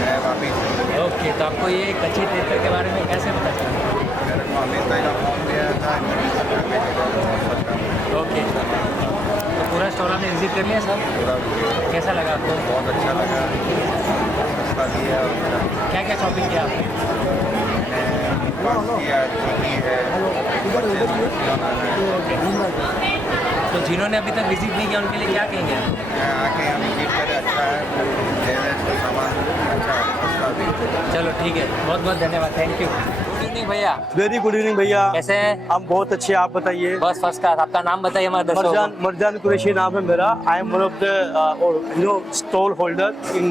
मैं वापी से। ओके, तो आपको ये कच्ची ट्रेक्टर के बारे में कैसे पता चला? मेरे को अमित भाई का फोन दिया था, ओके, तो पूरा स्टॉल आपने विजिट कर लिया सर? पूरा कैसा लगा आपको? बहुत अच्छा लगा, सस्ता भी है और क्या क्या शॉपिंग किया आपने? मैंने किया, चीनी है, बच्चे खिलौना है। तो जिन्होंने अभी तक विजिट नहीं किया उनके लिए क्या कहेंगे आप? मैं आके हम विजिट करें, अच्छा है, लेने का सामान अच्छा है, सस्ता भी। चलो ठीक है, बहुत बहुत धन्यवाद, थैंक यू। गुड इवनिंग भैया, वेरी गुड इवनिंग भैया। कैसे हैं? हम बहुत अच्छे हैं, आप बताइए। बस फर्स्ट क्लास। आपका नाम बताइए हमारे दर्शकों को। मरजान कुरैशी नाम है मेरा। I am one of the stall holder in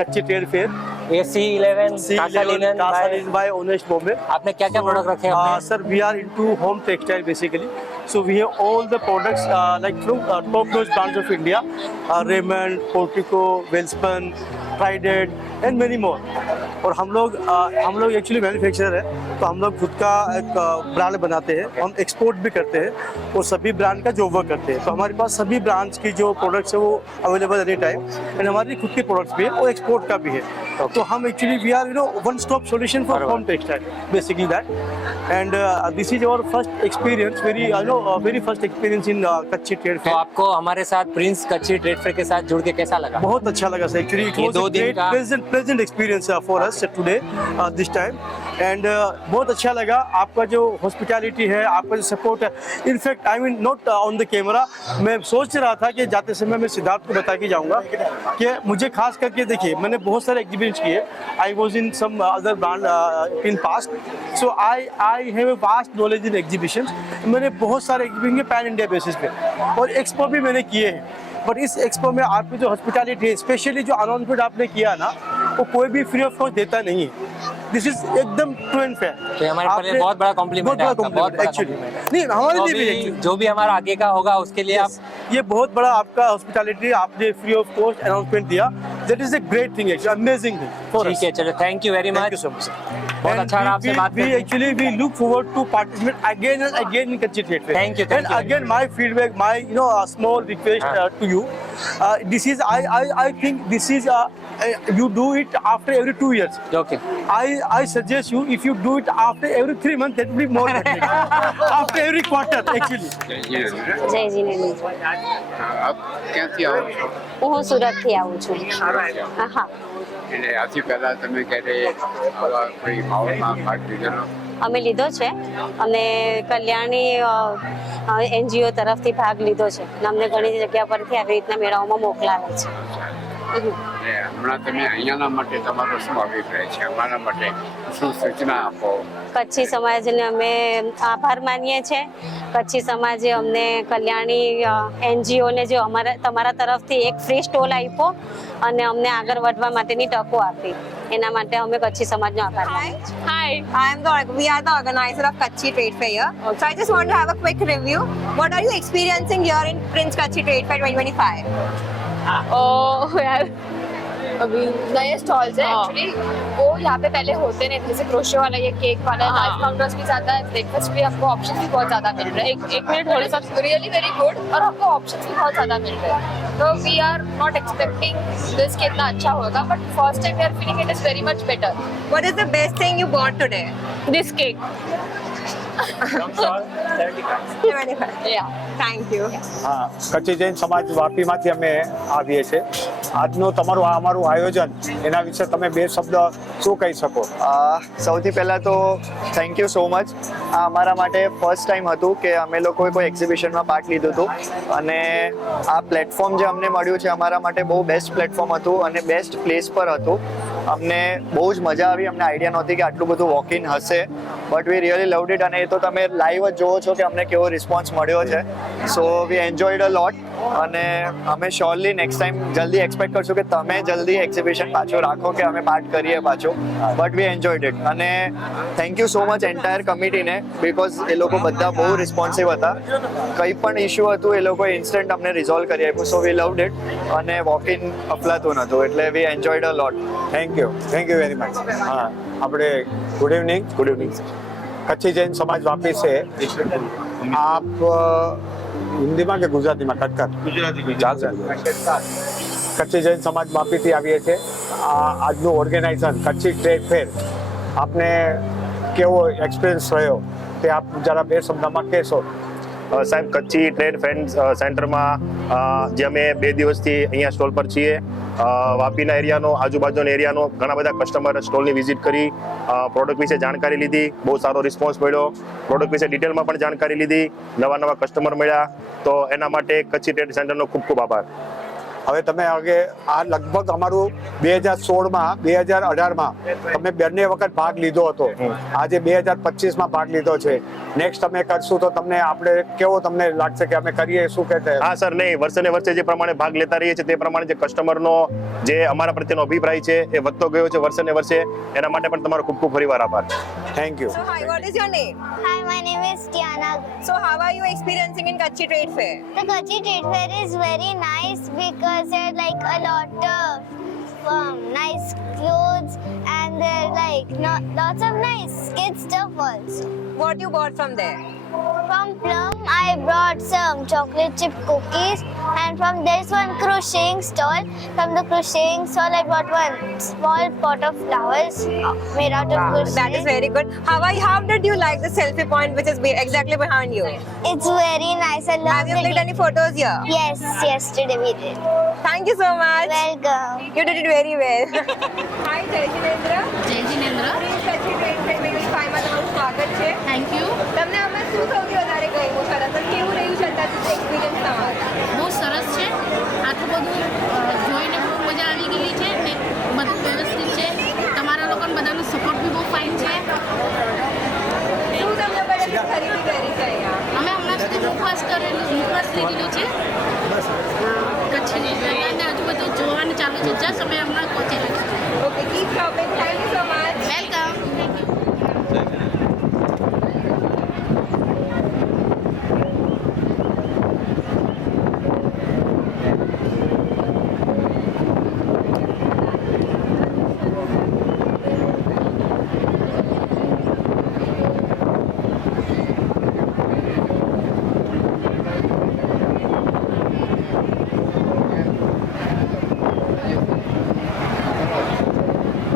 कच्ची trade fair AC11 Casa by Honest Bombay. आपने क्या क्या प्रोडक्ट रखे हैं अपने? Sir, we are into home textile basically. So we have all the products like from top-notch brands of India, Raymond, Portico, Welspun, Trident and many more. और हम लोग actually manufacturer है, तो हम लोग खुद का एक ब्रांड बनाते हैं, हम एक्सपोर्ट भी करते हैं और सभी ब्रांड का जॉब वर्क करते हैं। तो हमारे पास सभी ब्रांड्स की जो प्रोडक्ट्स है वो अवेलेबल एनी टाइम, एंड हमारी खुद के प्रोडक्ट्स भी है और एक्सपोर्ट का भी है। तो हम actually we are one stop solution for home textile basically that, and this is our first experience, very first experience in कच्ची ट्रेड तो फेयर। आपको हमारे साथ प्रिंस कच्ची ट्रेड फेयर के साथ जुड़ के कैसा लगा? बहुत अच्छा लगा सर, एक्चुअली इट ये वाज 2 अ दिन ग्रेट का pleasant experience for us today this time, and बहुत अच्छा लगा। आपका जो हॉस्पिटैलिटी है, आपका जो सपोर्ट है, in fact I mean not on the camera, मैं सोच रहा था कि जाते समय मैं सिद्धार्थ को बता के जाऊंगा कि मुझे खास करके देखिए, मैंने बहुत सारे एग्जीबिशन किए, I was in some other brand in past, so I have a vast knowledge in exhibition. मैंने बहुत सारे एग्जीबिशन किए पैन इंडिया बेसिस पे, और एक्सपो भी मैंने किए हैं, बट इस एक्सपो में आपकी जो हॉस्पिटैलिटी है, स्पेशली जो अनाउंसमेंट आपने किया ना, वो कोई भी फ्री ऑफ कॉस्ट देता नहीं है। दिस इज एकदम ट्रू एंड फेयर। तो हमारे लिए बहुत बड़ा कॉम्प्लीमेंट है आपका, बहुत बड़ा एक्चुअली compliment है। नहीं, हमारे तो लिए भी अभी एक्चुअली जो भी हमारा आगे का होगा उसके लिए आप ये बहुत बड़ा आपका हॉस्पिटैलिटी, आपने फ्री ऑफ कॉस्ट अनाउंसमेंट दिया, that is a great thing, actually amazing thing for ठीक है। चलो, thank you very thank much, you so much. बहुत अच्छा रहा आपसे बात करके। Actually we look forward to participate again and again in Kacchi Trade Fair. Thank you, And again my feedback, my a small request to you. This is I think this is you do it after every 2 years. Okay, I suggest you, if you do it after every 3 months, that will be more better. After every quarter actually. જય જીનેન્દ્ર, આપ ક્યાંથી આવો છો? હું સુરતથી આવું છું. હા, એટલે આથી પહેલાં તમે ક્યારે આવા કોઈ માહોલમાં ભાગ લીધેલો? અમે લીધો છે, અમે કલ્યાણી NGO તરફથી ભાગ લીધો છે, અને અમને ઘણી જગ્યા પરથી આવી રીતના મેળાઓમાં મોકલાવે છે. અને હમણાં તમે અહીંયાના માટે તમારો શું અભિપ્રાય છે? અમારા માટે શું સૂચના આપો? કચ્છી સમાજને અમે આભાર માનીએ છીએ. કચ્છી સમાજે અમને કલ્યાણી NGOને જે તમારા તરફથી એક ફ્રી સ્ટોલ આપ્યો અને અમને આગળ વધવા માટેની તકો આપી, એના માટે અમે કચ્છી સમાજનો આભાર માનીએ છીએ. Hi, we are the organizer of Kacchi Trade Fair. So I just want to have a quick review. What are you experiencing here in Prince Kacchi Trade Fair 2025? यार अभी नए स्टॉल्स हैं एक्चुअली, वो यहाँ पे पहले होते नहीं थे, जैसे क्रोशे वाला, ये केक वाला, लाइव काउंटर्स भी ज़्यादा है, ब्रेकफास्ट भी हमको ऑप्शन भी बहुत ज़्यादा मिल रहे हैं। एक मिनट थोड़ा सा, रियली वेरी गुड, और हमको ऑप्शन भी बहुत ज़्यादा मिल रहे हैं। तो we are not expecting this कि इतना अच्छा होगा, but first time we are feeling it is very much better. What is the best thing you bought today? This cake, 75. या Thank you. હા, કચ્છી જૈન સમાજ વાપીમાંથી અમે આવીએ છીએ. આજનું તમારું અમારું આયોજન, એના વિશે તમે 2 શબ્દ શું કહી શકો? સૌથી પહેલાં તો થેન્ક યુ સો મચ. આ અમારા માટે ફર્સ્ટ ટાઈમ હતું કે અમે લોકોએ કોઈ એક્ઝિબિશનમાં પાર્ટ લીધું હતું, અને આ પ્લેટફોર્મ જે અમને મળ્યું છે અમારા માટે બહુ બેસ્ટ પ્લેટફોર્મ હતું અને બેસ્ટ પ્લેસ પર હતું. અમને બહુ જ મજા આવી. અમને આઈડિયા નહોતી કે આટલું બધું વોક ઇન હશે, but we really loved it, અને એ તો તમે લાઈવ જ જોવો છો કે અમને કેવો રિસ્પોન્સ મળ્યો છે. સો વી એન્જોયડ અ લોટ, અને અમે શ્યોરલી નેક્સ્ટ ટાઈમ જલ્દી એક્સપેક્ટ કરશું કે તમે જલ્દી એક્ઝિબિશન પાછું રાખો કે અમે પાર્ટ કરીએ પાછું, બટ વી એન્જોયડ ઇટ. અને thank you so much entire કમિટીને, બિકોઝ એ લોકો બધા બહુ રિસ્પોન્સિવ હતા. કંઈ પણ ઇશ્યુ હતું એ લોકોએ ઇન્સ્ટન્ટ અમને રિઝોલ્વ કરી આપ્યું. સો વી લવડ ઇટ, અને વોક ઇન અફલાતું હતું, એટલે we enjoyed a lot. Thank you very much. હા, આપણે ગુડ ઇવનિંગ. Good evening. कच्ची जैन समाज वापी से आप हिंदी में के गुजराती में कट कर ગુજરાતી ચાલશે. કચ્છી જૈન સમાજ વાપીથી આવીએ છીએ. આજનું ઓર્ગેનાઇઝેશન કચ્છી ટ્રેડ ફેર આપને કેવો એક્સપિરિયન્સ રહ્યો તે આપ જરા 2 શબ્દમાં કહેશો. સાહેબ, કચ્છી ટ્રેડ ફેન્ડ સેન્ટરમાં જે અમે 2 દિવસથી અહીંયા સ્ટોલ પર છીએ, વાપીના એરિયાનો, આજુબાજુના એરિયાનો ઘણા બધા કસ્ટમર સ્ટોલની વિઝિટ કરી, પ્રોડક્ટ વિશે જાણકારી લીધી, બહુ સારો રિસ્પોન્સ મળ્યો. પ્રોડક્ટ વિશે ડિટેલમાં પણ જાણકારી લીધી, નવા કસ્ટમર મળ્યા. તો એના માટે કચ્છી ટ્રેડ સેન્ટરનો ખૂબ ખૂબ આભાર. હવે તમે આ લગભગ અમારું 2016માં 2018માં તમે બંને વખત ભાગ લીધો હતો, આજે 2025માં ભાગ લીધો છે. નેક્સ્ટ અમે કરશું તો તમને લાગશે કે અમે કરીએ શું કહેતે? હા સર, નહીં, વર્ષે ને વર્ષે જે પ્રમાણે ભાગ લેતા રહીએ છીએ તે પ્રમાણે જે કસ્ટમરનો જે અમારા પ્રત્યેનો અભિપ્રાય છે એ વધતો ગયો છે વર્ષે ને વર્ષે. એના માટે પણ તમારો ખૂબ ખૂબ ફરીવાર આભાર. Thank you. So hi, what is your name? Hi, my name is Tiana. So how are you experiencing in Kutchi Trade Fair? The Kutchi Trade Fair is very nice because there are like a lot of nice clothes and there are like lots of nice kid stuff also. What you bought from there? From Plum, I brought some chocolate chip cookies, and from this one crocheting stall. From the crocheting stall, I bought one small pot of flowers made out of crochet. That is very good. How did you like the selfie point which is exactly behind you? It's very nice. I love Have you clicked any photos here? Yes, yesterday we did. Thank you so much. Welcome. You did it very well. Hi, Jai Jinendra. જય Jinendra. Kutchi Trade Fair 2025 માં તમારું સ્વાગત છે. Thank you. તમને આમાં શું સૌથી વધારે ગમ્યું છે? અને કેવું રહ્યું છે અત્યાર એક્સપિરિયન્સ તમારો? બહુ સરસ છે. આટલું બધું જોઈને બહુ મજા આવી ગઈ છે ને બધું વ્યવસ્થિત છે. તમારા લોકોને બધાનો સપોર્ટ બી બહુ ફાઇન છે. શું તમને બધાની ખરીદી કરી છે અહીંયા? અમે હમણાં સુધી મુખવાસ લીધેલું છે કચ્છની, અને હજુ બધું જોવાનું ચાલુ છે. જસ્ટ અમે હમણાં પહોંચી રહ્યું છે. Okay, keep shopping. Thank you so much. Welcome.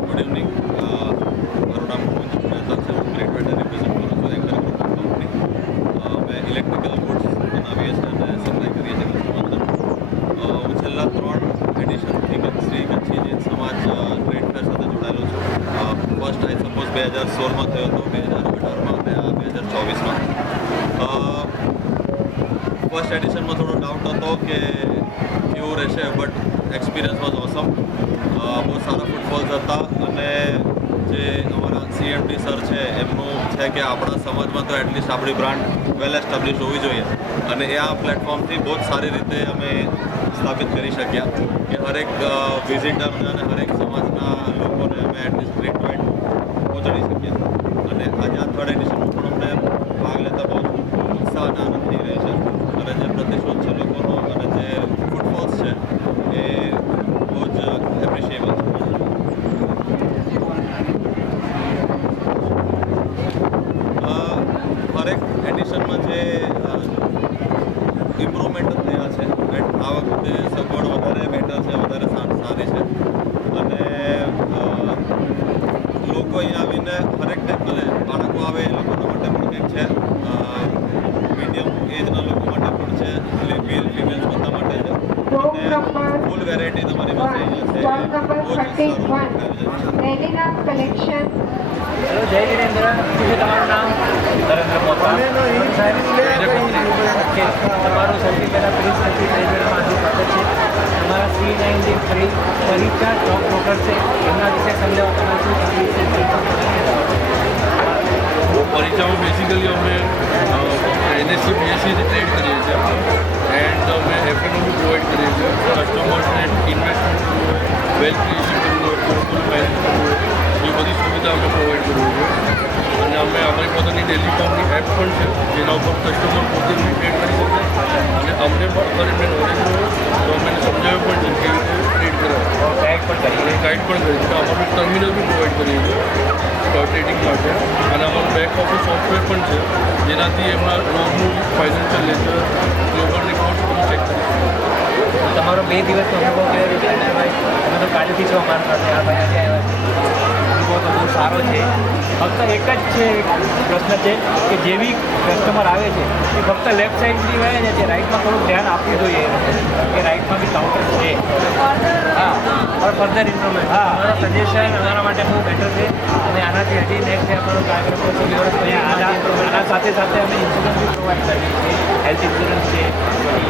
Good evening. મારું નામ મોહન મહેતા છે. હું ગ્રેટ વેટર રિપ્રેઝન્ટ કરું છું એન્કર ગ્રુપ કંપની. અમે ઇલેક્ટ્રિકલ ગુડ્સ બનાવીએ છીએ અને સપ્લાય કરીએ છીએ કસ્ટમરને. હું છેલ્લા 3 એડિશનથી શ્રી કચ્છી જૈન સમાજ ટ્રેડ ફેર સાથે જોડાયેલો છું. ફર્સ્ટ આઈ સપોઝ 2016માં થયો હતો, 2018માં અને આ 2024માં. ફર્સ્ટ એડિશનમાં થોડો ડાઉટ હતો કે કેવું રહેશે, બટ એક્સપિરિયન્સ વોઝ ઓસમ. બહુ સારા ફૂટફોલ્સ હતા અને જે અમારા CMD સર છે એમનું છે કે આપણા સમાજમાં તો એટલીસ્ટ આપણી બ્રાન્ડ વેલ એસ્ટાબ્લિશ હોવી જોઈએ, અને એ આ પ્લેટફોર્મથી બહુ જ સારી રીતે અમે સ્થાપિત કરી શક્યા કે હરેક વિઝિટરને અને હરેક સમાજના લોકોને અમે એટલીસ્ટ ગ્રીટ પોઈન્ટ પહોંચાડી શક્યા. અને આજે આ 3rd એડિશનમાં પણ અમને ભાગ લેતા બહુ ઉત્સાહ અને આનંદ થઈ રહ્યો છે. અને જે પ્રતિશોધ છે લોકોનો અને જે ફૂટફોલ્સ છે એ બહુ જ એપ્રિશિએબલ છે. હરેક એડિશનમાં જે ઇમ્પ્રુવમેન્ટ થયા છે, રાઈટ, આ વખતે સગવડ વધારે બેટર છે, વધારે સારી છે. અને લોકો અહીંયા આવીને હરેક ટાઈપ બાળકો આવે એ લોકોના માટે પણ કંઈક છે, મીડિયમ એજના લોકો માટે પણ છે, મેલ ફિમેલ્સ બધા માટે છે. અને ફૂલ વેરાયટી તમારી પાસે અહીંયા છે. બહુ જ સારું હેલો, જય જિનેન્દ્ર. શું છે તમારું નામ? નરેન્દ્ર મોતા. તમારું સૌથી પહેલાં પ્રિન્સ કચ્છી ટ્રેડ ફેરમાં હાર્દિક સ્વાગત છે. અમારા C9 જે પરીક્ષા સ્ટોક બ્રોકર છે એમના વિશે સમજાવો. તમે શું પરીક્ષામાં બેસિકલી અમે NSE BSE ટ્રેડ કરીએ છીએ એન્ડ અમે FNO બી પ્રોવાઈડ કરીએ છીએ. કસ્ટમર્સને ઇન્વેસ્ટમેન્ટ કરવું હોય, વેલ્થ ક્રિએશન કરવું હોય, પોર્ટફોલિયો મેનેજ કરવું હોય, એ બધી સુવિધા અમે પ્રોવાઈડ કરવું છે. અને અમે અમારી પોતાની ટેલિકોમની એપ પણ છે જેના ઉપર કસ્ટમર પોતે બી ટ્રેડ કરી શકે. અને અમને પણ અગર એમને નોલેજ હોય તો અમે સમજાવ્યું પણ છે કેવી રીતે ટ્રેડ કરાવે. ગાઈડ પણ કરી છે. અમારું ટર્મિનલ બી પ્રોવાઈડ કરીએ છીએ ટ્રેડિંગ માટે. અને અમારું બેક ઓફિસ સોફ્ટવેર પણ છે જેનાથી એમના લોનનું ફાઇનાન્શિયલ લેજર, ગ્લોબલ રિપોર્ટ બધું ચેક કરી શકે. તમારો 2 દિવસનો અનુભવ કેવો રીતે અને ભાઈ તમે તો કાલથી છો અમારા સાથે આ ભાઈ આજે આવ્યા છે અનુભવ તો બહુ સારો છે. ફક્ત એક જ છે પ્રશ્ન છે કે જેવી કસ્ટમર આવે છે એ ફક્ત લેફ્ટ સાઈડથી વળે છે તે રાઈટમાં થોડુંક ધ્યાન આપવું જોઈએ કે રાઈટમાં બી કાઉન્ટર છે. હા ઓર ફર્ધર ઇમ્પ્રુવમેન્ટ હા અમારા સજેશન અમારા માટે બહુ બેટર છે અને આનાથી હજી નેક્સ્ટ આપણો કાર્યક્રમ તો આના સાથે સાથે અમે ઇન્સ્યોરન્સ બી પ્રોવાઈડ કરીએ છીએ. હેલ્થ ઇન્સ્યોરન્સ છે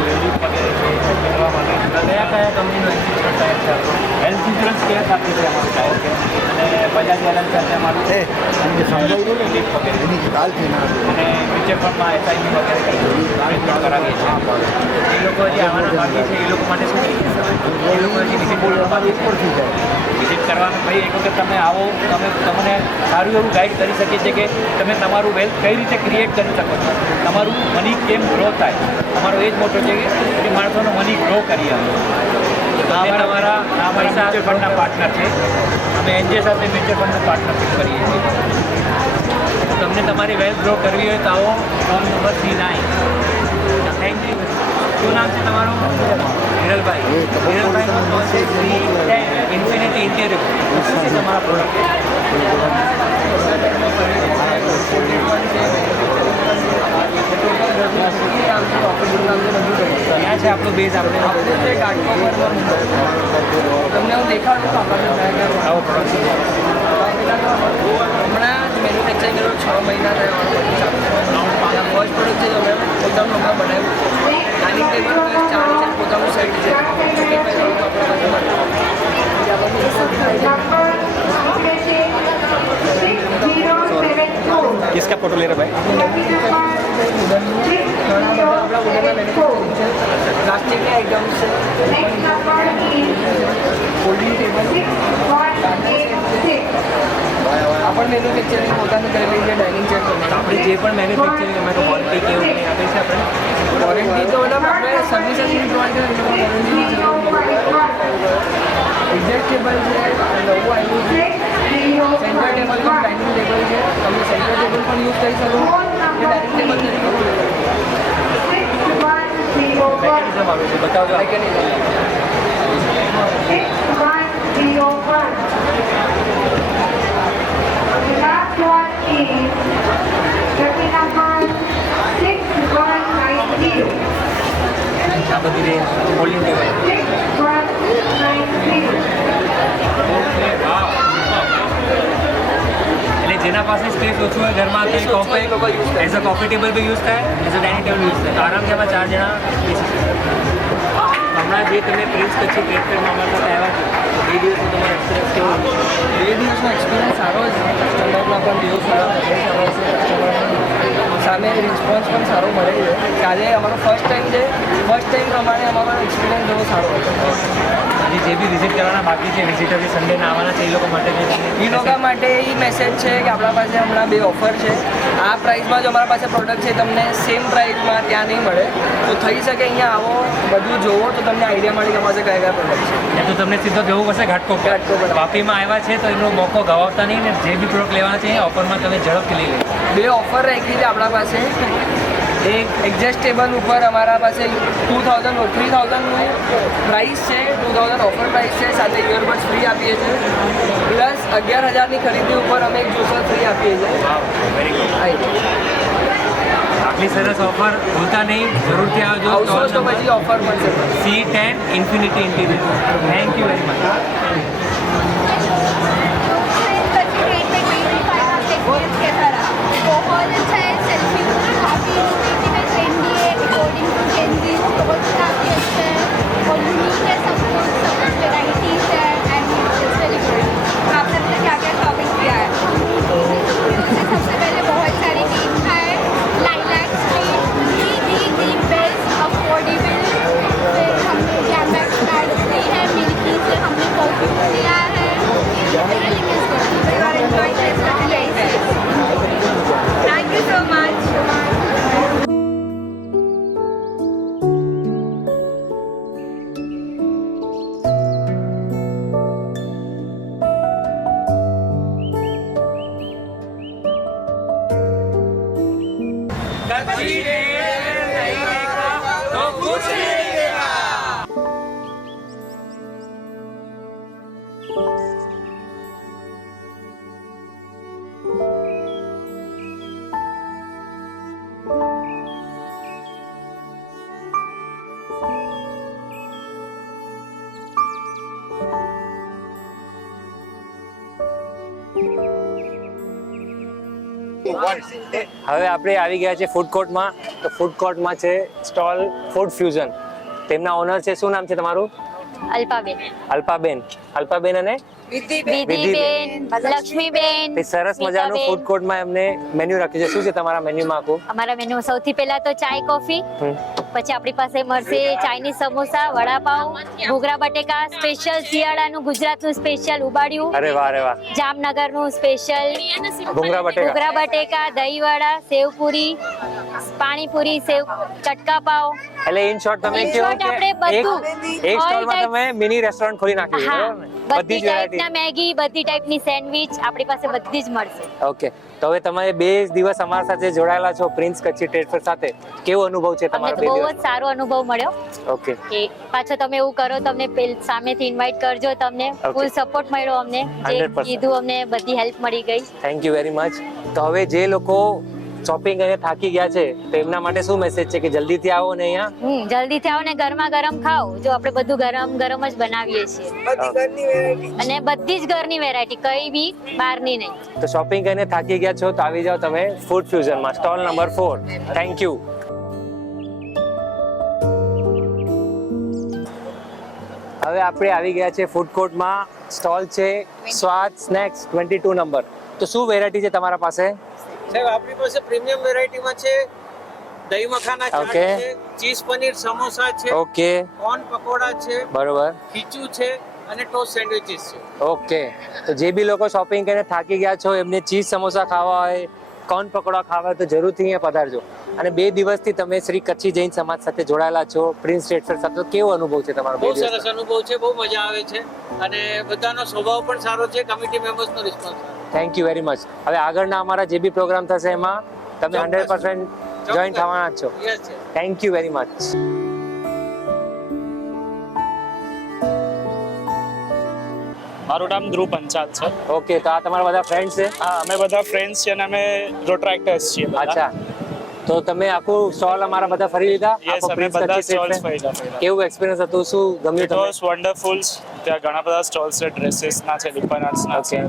વેલ્યુ વગેરે છે કરવા માટે કયા કંપનીનો ઇન્સ્યોરન્સ ટાયર છે આપણો હેલ્થ ઇન્સ્યોરન્સ કયા સાથે છે અમારું ટાયર છે અને બજાજ એલાયન્સ સાથે અમારું છે અને મ્યુચ્યુઅલ ફંડમાં એસઆઈપી વગેરે કરાવીએ છીએ. એ લોકો જે આવવાના બાકી છે એ લોકો માટે શું એ લોકો હજી વિઝિટ કરવાનું ભાઈ એક વખત તમે આવો તમને સારું એવું ગાઈડ કરી શકીએ છીએ કે તમે તમારું વેલ્થ કઈ રીતે ક્રિએટ કરી શકો છો, તમારું મની કેમ ગ્રો થાય. અમારો એ જ મોટો છે કે માણસોનો મની ગ્રો કરીએ. અમે તમારા મ્યુચ્યુઅલ ફંડના પાર્ટનર છે. અમે એનજીઓ સાથે મ્યુચ્યુઅલ ફંડનું પાર્ટનરશિપ કરીએ છીએ. તમને તમારી વેલ્થ ગ્રો કરવી હોય તો આવો ફોર્મ નંબર 39. Thank you. શું નામ છે તમારું? હિરલભાઈ. હિરલભાઈનું સ્ટોલ છે ઇન્ફિનિટી ઇન્ટિરિયર. શું છે તમારા પ્રોડક્ટ? ક્યાં છે આપણું બેઝ? આપણે તમને હું દેખાડું આવો પ્રોડક્ટ હમણાં જ મેન્યુફેક્ચરિંગ કર્યો 6 મહિના થયા. ફર્સ્ટ પ્રોડક્ટ છે અમે પોતાનું હમણાં બનાવ્યું. ડાઇનિંગ ટેબલ પ્લસ ચાર છે પોતાનું સેટ છે. किसका फोटो ले रहे भाई? प्लास्टिकની આઇટમ્સ છે, ફોલ્ડિંગ ટેબલ, આપણે મેન્યુફેક્ચરિંગ પોતાનું કરેલી છે. ડાઇનિંગ ચેર આપણે જે પણ મેન્યુફેક્ચરિંગ અમે તો વોરંટી કેવું નહીં આપે છે. આપણે વોરંટી તો આપણે સર્વિસ જ નહીં પ્રોવાઈડ કરીએ. એડજસ્ટેબલ છે, નવું આવ્યું છે. સેન્ટર ટેબલ પણ ડાઇનિંગ ટેબલ છે. તમે સેન્ટર ટેબલ પણ યુઝ કરી શકો કે ડાઇનિંગ ટેબલ તરીકે મેકેનિઝમ આવે છે. બતાવજો. આ બધી રેન્જ હોલ્ડિંગ ટેબલ એટલે જેના પાસે સ્પેસ ઓછું હોય ઘરમાં તો એઝ અ કોફી ટેબલ બી યુઝ થાય, as a dining table use થાય. તો આરામથી આમાં 4 જણા બેસી શકે. હમણાં જે તમે પ્રિન્સ કચ્છી ટ્રેડ ફેરમાં અમારા સાથે આવ્યા છો 2 દિવસનો તમારો એક્સપિરિયન્સ કેવો? 2 દિવસનો એક્સપિરિયન્સ સારો છે. કસ્ટમરના પણ બહુ સારા સામે રિસ્પોન્સ પણ સારો મળે છે. કાલે અમારો ફર્સ્ટ ટાઈમ છે. ફર્સ્ટ ટાઈમ પ્રમાણે અમારો એક્સપિરિયન્સ બહુ સારો હતો. આજે જે બી વિઝિટ કરવાના બાકી છે વિઝિટર જે સન્ડેના આવવાના છે એ લોકો માટે એ લોકો માટે એ મેસેજ છે કે આપણા પાસે હમણાં 2 ઓફર છે. આ પ્રાઇસમાં જો અમારા પાસે પ્રોડક્ટ છે તમને સેમ પ્રાઇસમાં ત્યાં નહીં મળે. તો થઈ શકે અહીંયા આવો, બધું જોવો તો તમને આઈડિયા મળે કે અમારે કયા પ્રોડક્ટ છે. તો તમને સીધો જવું પડશે ઘાટકોપર. વાપીમાં આવ્યા છે તો એનો મોકો ગવાવતા નહીં ને જે બી પ્રોડક્ટ લેવાના છે એ ઓફરમાં તમે ઝડપથી લઈ લો. 2 ઓફર રાખી છે આપણા પાસે. એક એડજસ્ટેબલ ઉપર અમારા પાસે 3000નું પ્રાઇસ છે. 2000 ઓફર પ્રાઇસ છે. સાથે ઇયરબડ્સ ફ્રી આપીએ છીએ. પ્લસ 11000ની ખરીદી ઉપર અમે એક જ્યુસર ફ્રી આપીએ છીએ. Very good. આટલી સરસ ઓફર ભૂલતા નહીં, જરૂરથી આવજો. તો પછી ઓફર મળશે. C10 infinity interior. Thank you very much. बहुत अच्छा है. सेल्फी काफ़ी इनोवेटिव है, ट्रेंडी है, अकॉर्डिंग टू ट्रेंडी स्टोर्स काफ़ी अच्छा है और यूनिक है. सब कुछ वेराइटीज है एंड इट्स वेरी गुड. आपने अपने क्या क्या शॉपिंग किया है? सबसे पहले बहुत सारी टीम है. Lilac street the best affordable. फिर हमने कैमबैक बैग्स ली है. मिल्की से हमने कॉफी लिया है. Thank you so much. कच्ची ट्रेड नहीं देखा तो कुछ नहीं देखा. હવે આપણે આવી ગયા છે ફૂડ કોર્ટમાં. તો ફૂડ કોર્ટમાં છે સ્ટોલ ફૂડ ફ્યુઝન. તેમના ઓનર છે, શું નામ છે તમારું? અલ્પાબેન, અલ્પાબેન અને વિધિબેન, લક્ષ્મીબેન. તે સરસ મજાનું નીતાબેન. ફૂડ કોર્ટમાં એમને મેન્યુ રાખ્યું છે. શું છે તમારા મેન્યુમાં આખું? અમારા મેનુ સૌથી પહેલા તો ચાય કોફી, પછી આપણી પાસે મળશે ચાઇનીઝ સમોસા, વડાપાઉં, ઘૂઘરા બટેકા, સ્પેશિયલ શિયાળાનું ગુજરાતનું સ્પેશિયલ ઉબાડિયું, અરે વાહ, અરે વાહ. જામનગરનું સ્પેશિયલ ઘૂંઘરા બટેકા. ઘૂઘરા બટેકા, દહીંવડા, સેવપુરી, પાણીપુરી, સેવ ચટકા પાવ. એટલે ઇન શોર્ટ તમે In કહો short કે આપણે બધું, એક all સ્ટોલમાં types. તમે મિની રેસ્ટોરન્ટ ખોલી નાખ્યું છે, હા, બરાબર ને? બધી જ variety. ટાઈપના મેગી, બધી ટાઈપની સેન્ડવિચ આપણી પાસે બધી જ મળશે. ઓકે, તો હવે તમે 2 દિવસ અમારા સાથે જોડાયેલા છો પ્રિન્સ કચ્છી ટ્રેડ ફેર સાથે. કેવો અનુભવ છે અમને તમારો તો 2 બહુ જ દિવસ? સારો અનુભવ મળ્યો ઓકે, કે પાછો તમે એવું કરો, તમને સામેથી ઇન્વાઇટ કરજો, તમને Okay. ફૂલ સપોર્ટ મળ્યો, અમને જે 100%. કીધું અમને બધી હેલ્પ મળી ગઈ. Thank you very much. તો હવે જે લોકો શોપિંગ કરીને થાકી ગયા છે તો એમના માટે શું મેસેજ છે કે જલ્દીથી આવો ને અહીંયા? જલ્દીથી આવો ને ગરમા ગરમ ખાઓ. જો આપણે બધું ગરમ ગરમ જ બનાવીએ છીએ અને બધી જ ઘરની વેરાયટી, કઈ બી બહારની નહીં. તો શોપિંગ કરીને થાકી ગયા છો તો આવી જાઓ તમે ફૂડ ફ્યુઝનમાં, સ્ટોલ નંબર 4. Thank you. હવે આપણે આવી ગયા છે ફૂડ કોર્ટમાં. સ્ટોલ છે સ્વાદ સ્નેક્સ 22 નંબર. તો શું વેરાયટી છે તમારા પાસે? સાહેબ આપણી પાસે પ્રીમિયમ વેરાયટીમાં છે દહીં મખાના ચાટ Okay. છે, ચીઝ પનીર સમોસા છે, ઓકે, કોર્ન પકોડા છે, બરોબર. ખીચું છે અને ટોસ્ટ સેન્ડવિચીસ છે. ઓકે, તો જે બી લોકો શોપિંગ કરીને થાકી ગયા છો, એમને ચીઝ સમોસા ખાવા હોય, કોર્ન પકોડા ખાવા હોય તો જરૂરથી અહીંયા પધારજો. અને 2 દિવસથી તમે શ્રી કચ્છી જૈન સમાજ સાથે જોડાયેલા છો પ્રિન્સ ટ્રેડ ફેર સાથે. તો કેવો અનુભવ છે તમારો? બહુ સરસ અનુભવ છે, બહુ મજા આવે છે અને બધાનો સ્વભાવ પણ સારો છે, કમિટી મેમ્બર્સનો રિસ્પોન્સ સારો. Thank you very much. હવે આગળના અમારા જે બી પ્રોગ્રામ થશે એમાં તમે 100% જોઈન થવાના જ છો. યસ છે. Thank you very much. મારું નામ ધ્રુવ પંચાલ છે. ઓકે, તો આ તમારા બધા ફ્રેન્ડ છે? હા, અમે બધા ફ્રેન્ડ્સ છે અને અમે રોટ્રાક્ટર્સ છીએ બધા. અચ્છા, તો તમે આખું સ્ટોલ અમારા બધા ફરી લીધા? યસ, આખો અમે Prince બધા કચ્છી trade સ્ટોલ્સ fair? ફર્યા. કેવું એક્સપિરિયન્સ હતું? શું ગમ્યું ઇટ તમને? Was wonderful. ત્યાં ઘણા બધા સ્ટોલ્સ છે, ડ્રેસીસના છે, લિપન આર્ટ્સના છે,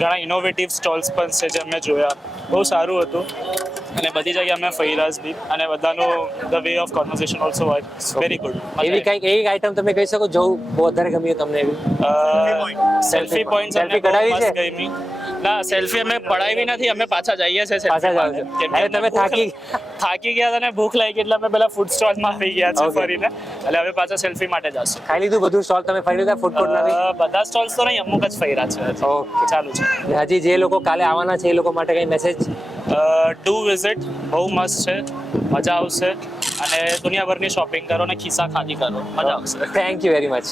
ઘણા ઇનોવેટિવ સ્ટોલ્સ પણ છે જે અમે જોયા. બહુ સારું હતું અને બધી જગ્યાએ અમે ફર્યા બી અને બધાનું the way of conversation also was very good. એવી કઈક એક આઈટમ તમે કહી શકો જો બહુ વધારે ગમ્યું તમને એવી? સેલ્ફી પોઈન્ટ સેલ્ફી કઢાવી છે? ગમી ના, સેલ્ફી અમે પડાવી નથી, અમે પાછા જઈએ છીએ. પાછા જાઓ છો? અરે તમે થાકી ગયા હતા ને ભૂખ લાગી એટલે અમે પેલા ફૂડ સ્ટોલમાં આવી ગયા છે Okay. ફરીને, એટલે હવે પાછા સેલ્ફી માટે જશું. ખાઈ લીધું બધું સ્ટોલ તમે ફરી લીધા ફૂડ કોર્ટના બી? બધા સ્ટોલ્સ તો નહીં, અમુક જ ફર્યા છે હજી. ઓકે, ચાલુ છે. હજી જે લોકો કાલે આવવાના છે એ લોકો માટે કઈ મેસેજ? ડુ વિઝિટ, બહુ મસ્ત છે, મજા આવશે અને દુનિયાભરની શॉपिंग करो ना, खिस्सा खाली करो, मजा आवશે. Thank you very much.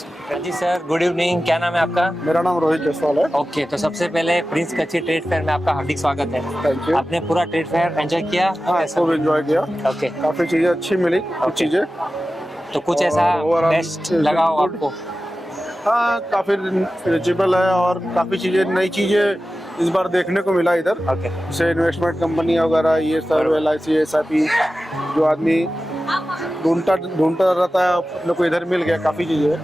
जी सर, गुड इवनिंग. क्या नाम है आपका? मेरा नाम रोहित जायसवाल है. ओके, तो सबसे पहले प्रिंस कच्ची ट्रेड फेयर में आपका हार्दिक स्वागत है. Thank you. आपने पूरा ट्रेड फेयर एंजॉय किया? हाँ, खूब एंजॉय किया. ओके, काफी चीजें अच्छी मिली, कुछ चीजें. तो कुछ ऐसा और overall बेस्ट is लगा हो good. आपको? हाँ, काफी रिचेबल है और काफी चीजें, नई चीजें इस बार देखने को मिला इधर. ओके, जैसे इन्वेस्टमेंट कंपनी वगैरह, ये सब LIC SIP जो आदमी ढूंढता रहता है अपने को इधर मिल गया. काफी चीजें.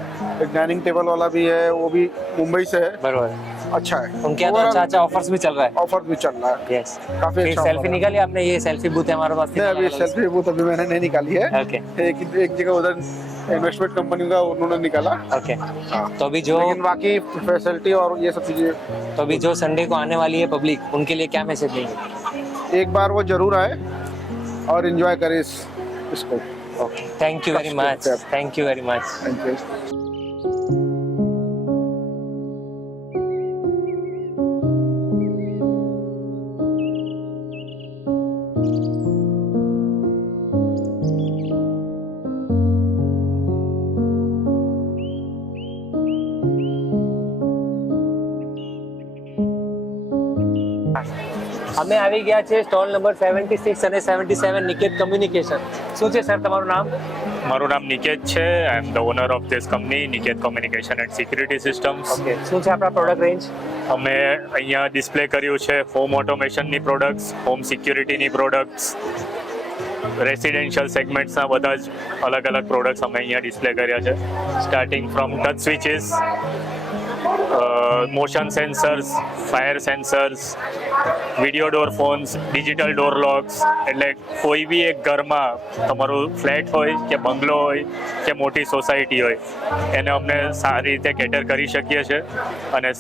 एक डाइनिंग टेबल वाला भी है, वो भी मुंबई से है. बरोबर. अच्छा है. उनके यहाँ तो अच्छा अच्छा ऑफर्स भी चल रहा है. ऑफर भी चल रहा है. यस. काफी फिर अच्छा सेल्फी offer है. निकाली आपने? ये सेल्फी बूथ है हमारे पास. नहीं, अभी सेल्फी बूथ अभी मैंने नहीं निकाली है. ओके, एक जगह उधर इन्वेस्टमेंट कंपनी का उन्होंने निकाला. ओके. तो अभी जो लेकिन बाकी फैसिलिटी और ये सब चीजें, तो अभी जो संडे को आने वाली है पब्लिक, उनके लिए क्या मैसेज देंगे? एक बार वो जरूर आए और एंजॉय करें इसको. Okay, thank you very much. Thank you very much. Thank you. અમે આવી ગયા છે સ્ટોલ નંબર 76 અને 77 નિકેત કમ્યુનિકેશન. શું છે સર તમારું નામ? મારું નામ નિકેત છે. I am the owner of this company, Niket communication and security systems. Okay, શું છે આપણા પ્રોડક્ટ રેન્જ? અમે અહીંયા ડિસ્પ્લે કર્યું છે હોમ ઓટોમેશનની પ્રોડક્ટ્સ, હોમ સિક્યુરિટીની પ્રોડક્ટ્સ, રેસિડેન્શિયલ સેગમેન્ટ્સના બધા જ અલગ અલગ પ્રોડક્ટ્સ અમે અહીંયા ડિસ્પ્લે કર્યા છે. Starting from touch switches, motion sensors, fire sensors, video door phones, digital door locks, એટલે કોઈ બી એક ઘરમાં તમારું ફ્લેટ હોય કે બંગલો હોય કે મોટી સોસાયટી હોય એને અમને સારી રીતે કેટર કરી શકીએ છીએ અને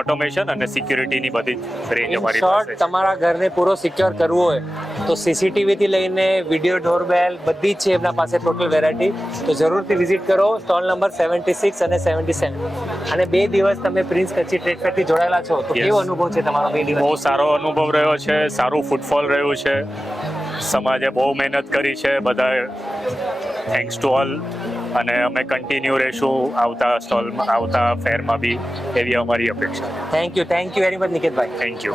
ઓટોમેશન અને સિક્યુરિટીની બધી રેન્જ અમારી પાસે શોર્ટ તમારા ઘરને પૂરો સિક્યોર કરવું હોય તો સીસીટીવીથી લઈને વિડીયો ડોરબેલ બધી જ છે એમના પાસે ટોટલ વેરાયટી. તો જરૂરથી વિઝિટ કરો સ્ટોલ નંબર 76 અને 77. અને 2 દિવસ તમે પ્રિન્સ કચ્છી ટ્રેડ ફેરથી જોડાયેલા છો તો કેવો અનુભવ છે તમારો 2 દિવસ? બહુ સારો અનુભવ રહ્યો છે, સારું ફૂટફોલ રહ્યું છે, સમાજે બહુ મહેનત કરી છે બધા, થેન્ક્સ ટુ ઓલ. અને અમે કન્ટિન્યુ રહીશું આવતા ફેરમાં બી, એવી અમારી અપેક્ષા. થેન્ક યુ વેરી મચ નિકેતભાઈ. Thank you.